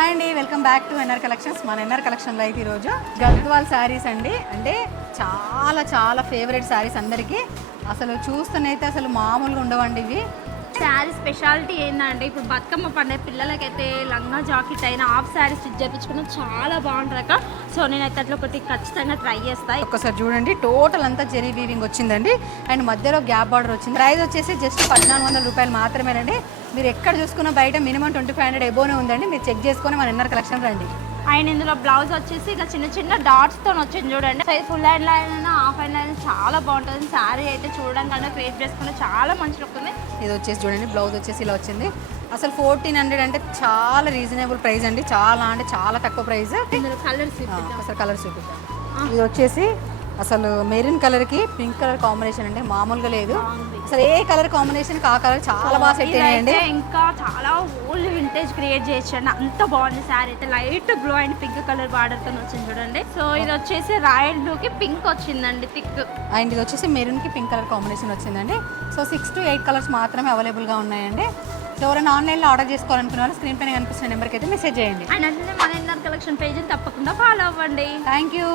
Hi అండి, welcome back to NR collections. మన NR కలెక్షన్లో అయితే ఈరోజు గద్వాల్ శారీస్ అండి. అంటే చాలా చాలా ఫేవరెట్ శారీస్ అందరికీ. అసలు చూస్తేనైతే అసలు మామూలుగా ఉండవండి ఇవి. శారీ స్పెషాలిటీ ఏంటంటే ఇప్పుడు బతుకమ్మ పండుగ పిల్లలకైతే లంగా జాకెట్ అయినా హాఫ్ శారీ స్టిచ్ చేయించుకున్నా చాలా బాగుంటుంది అక్క. సో నేనైతే అట్లా ఒకటి ఖచ్చితంగా ట్రై చేస్తాను. ఒక్కసారి చూడండి, టోటల్ అంతా జెరీ వీవింగ్ వచ్చిందండి అండ్ మధ్యలో గ్యాప్ బార్డర్ వచ్చింది. ప్రైస్ వచ్చేసి జస్ట్ 1400 రూపాయలు మాత్రమేనండి. మీరు ఎక్కడ చూసుకున్న బయట మినిమం 2500 ఎబోనే ఉందండి. మీరు చెక్ చేసుకొని మన ఎన్ఆర్ కలెక్షన్ రండి. అండ్ ఇందులో బ్లౌజ్ వచ్చేసి ఇట్లా చిన్న చిన్న డాట్స్తో వచ్చింది చూడండి. సైజ్ ఫుల్ హ్యాండ్ లైన్ అయినా హాఫ్ హ్యాండ్ లైన్ చాలా బాగుంటుంది. శారీ అయితే చూడడం కన్నా క్రియేట్ చేసుకుంటే చాలా మంచి లుక్ ఉంది. ఇది వచ్చేసి చూడండి, బ్లౌజ్ వచ్చేసి ఇలా వచ్చింది. అసలు 1400 అంటే చాలా రీజనబుల్ ప్రైస్ అండి. చాలా అంటే చాలా తక్కువ ప్రైస్. ఇందులో కలర్స్ అసలు కలర్స్ చూపిద్దాం. ఇది వచ్చేసి అసలు మెరూన్ కలర్కి పింక్ కలర్ కాంబినేషన్ అంటే మామూలుగా లేదు. అసలు ఏ కలర్ కాంబినేషన్ ఆ కలర్ చాలా బాగా సెట్ అయ్యాయండి. ఇంకా చాలా ఓల్డ్ వింటేజ్ క్రియేట్ చేయొచ్చండి. అంత బాగుంది శారీ అయితే. Light blue and pink colour border తో వచ్చింది చూడండి. సో ఇది వచ్చేసి రాయల్ బ్లూ కి పింక్ వచ్చిందండి థిక్. అండ్ ఇది వచ్చేసి మెరూన్ కి పింక్ కలర్ కాంబినేషన్ వచ్చిందండి. సో 6 to 8 కలర్స్ మాత్రమే అవైలబుల్గా ఉన్నాయండి. సో ఎవరైనా ఆన్లైన్లో ఆర్డర్ చేసుకోవాలనుకున్న వాళ్ళు స్క్రీన్ పైన కనిపిస్తున్న నెంబర్కి అయితే మెసేజ్ చేయండి. అండ్ అంటే మన ఎన్ఆర్ కలెక్షన్ పేజ్ తప్పకుండా ఫాలో అవ్వండి. Thank you.